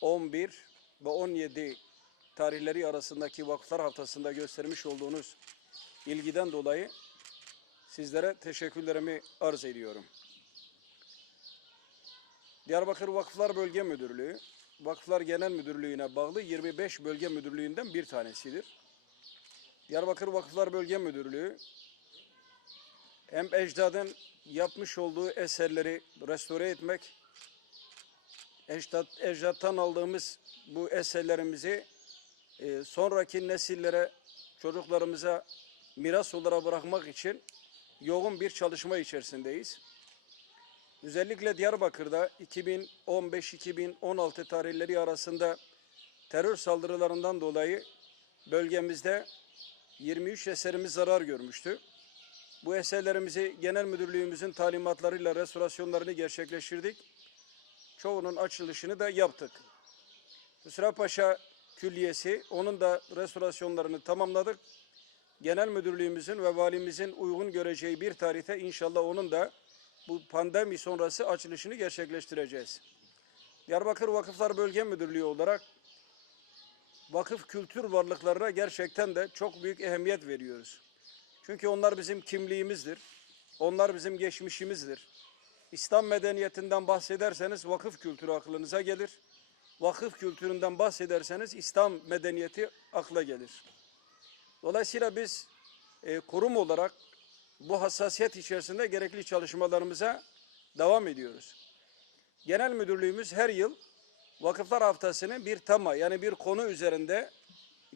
11 ve 17 tarihleri arasındaki Vakıflar Haftası'nda göstermiş olduğunuz ilgiden dolayı sizlere teşekkürlerimi arz ediyorum. Diyarbakır Vakıflar Bölge Müdürlüğü, Vakıflar Genel Müdürlüğü'ne bağlı 25 bölge müdürlüğünden bir tanesidir. Diyarbakır Vakıflar Bölge Müdürlüğü hem ecdadın yapmış olduğu eserleri restore etmek, ecdat, ecdattan aldığımız bu eserlerimizi e, sonraki nesillere, çocuklarımıza miras olarak bırakmak için yoğun bir çalışma içerisindeyiz. Özellikle Diyarbakır'da 2015-2016 tarihleri arasında terör saldırılarından dolayı bölgemizde 23 eserimiz zarar görmüştü. Bu eserlerimizi genel müdürlüğümüzün talimatlarıyla restorasyonlarını gerçekleştirdik. Çoğunun açılışını da yaptık. Hüsrev Paşa Külliyesi, onun da restorasyonlarını tamamladık. Genel müdürlüğümüzün ve valimizin uygun göreceği bir tarihte inşallah onun da bu pandemi sonrası açılışını gerçekleştireceğiz. Diyarbakır Vakıflar Bölge Müdürlüğü olarak vakıf kültür varlıklarına gerçekten de çok büyük ehemmiyet veriyoruz. Çünkü onlar bizim kimliğimizdir. Onlar bizim geçmişimizdir. İslam medeniyetinden bahsederseniz vakıf kültürü aklınıza gelir. Vakıf kültüründen bahsederseniz İslam medeniyeti akla gelir. Dolayısıyla biz e, kurum olarak bu hassasiyet içerisinde gerekli çalışmalarımıza devam ediyoruz. Genel müdürlüğümüz her yıl Vakıflar Haftası'nı bir tema yani bir konu üzerinde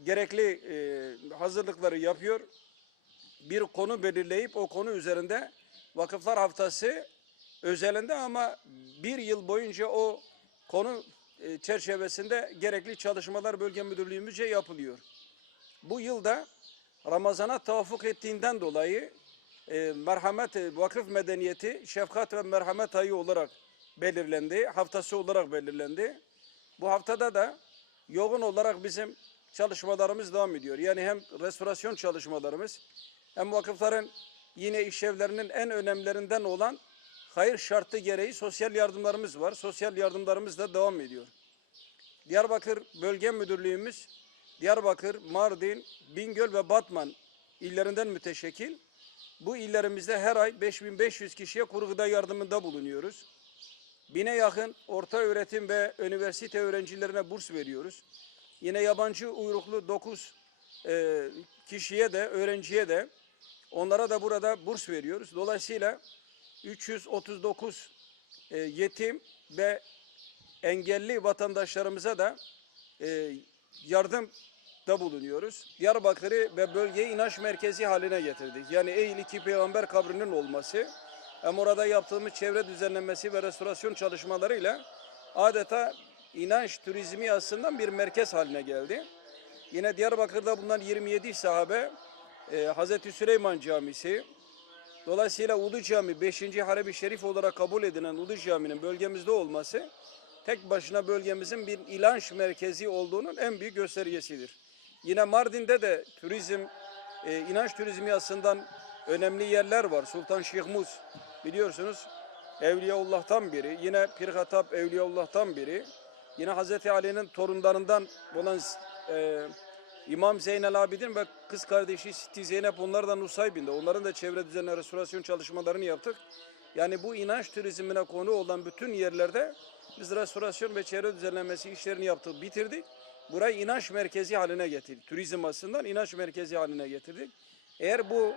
gerekli e, hazırlıkları yapıyor. Bir konu belirleyip o konu üzerinde Vakıflar Haftası özelinde ama bir yıl boyunca o konu e, çerçevesinde gerekli çalışmalar bölge müdürlüğümüzce yapılıyor. Bu yılda Ramazan'a tevafuk ettiğinden dolayı e, merhamet, e, vakıf medeniyeti, şefkat ve merhamet ayı olarak belirlendi, haftası olarak belirlendi. Bu haftada da yoğun olarak bizim çalışmalarımız devam ediyor. Yani hem restorasyon çalışmalarımız hem vakıfların yine işlevlerinin en önemlilerinden olan hayır şartı gereği sosyal yardımlarımız var. Sosyal yardımlarımız da devam ediyor. Diyarbakır Bölge Müdürlüğümüz Diyarbakır, Mardin, Bingöl ve Batman illerinden müteşekkil. Bu illerimizde her ay 5500 kişiye kuru gıda yardımında bulunuyoruz. Bine yakın orta öğretim ve üniversite öğrencilerine burs veriyoruz. Yine yabancı uyruklu 9 e, kişiye de, öğrenciye de onlara da burada burs veriyoruz. Dolayısıyla 339 e, yetim ve engelli vatandaşlarımıza da e, yardım da bulunuyoruz. Diyarbakır'ı ve bölgeyi inanç merkezi haline getirdik. Yani Eğil iki peygamber kabrinin olması hem orada yaptığımız çevre düzenlemesi ve restorasyon çalışmalarıyla adeta inanç turizmi aslında bir merkez haline geldi. Yine Diyarbakır'da bulunan 27 sahabe e, Hazreti Süleyman Camisi, Dolayısıyla Ulu Cami 5. Harebi Şerif olarak kabul edilen Ulu Cami'nin bölgemizde olması tek başına bölgemizin bir inanç merkezi olduğunun en büyük göstergesidir. Yine Mardin'de de turizm, e, inanç turizmi açısından önemli yerler var. Sultan Şeyhmuz biliyorsunuz Evliyaullah'tan biri. Yine Pirhatap Evliyaullah'tan biri. Yine Hazreti Ali'nin torunlarından olan e, İmam Zeynel Abidin ve kız kardeşi Siti Zeynep onlar da Nusaybin'de. Onların da çevre düzenli restorasyon çalışmalarını yaptık. Yani bu inanç turizmine konu olan bütün yerlerde biz restorasyon ve çevre düzenlemesi işlerini yaptık, bitirdik. Burayı inanç merkezi haline getirdik. Turizm açısından inanç merkezi haline getirdik. Eğer bu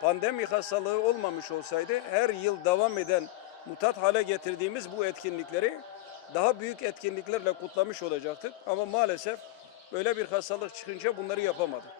pandemi hastalığı olmamış olsaydı her yıl devam eden mutat hale getirdiğimiz bu etkinlikleri daha büyük etkinliklerle kutlamış olacaktık. Ama maalesef böyle bir hastalık çıkınca bunları yapamadık.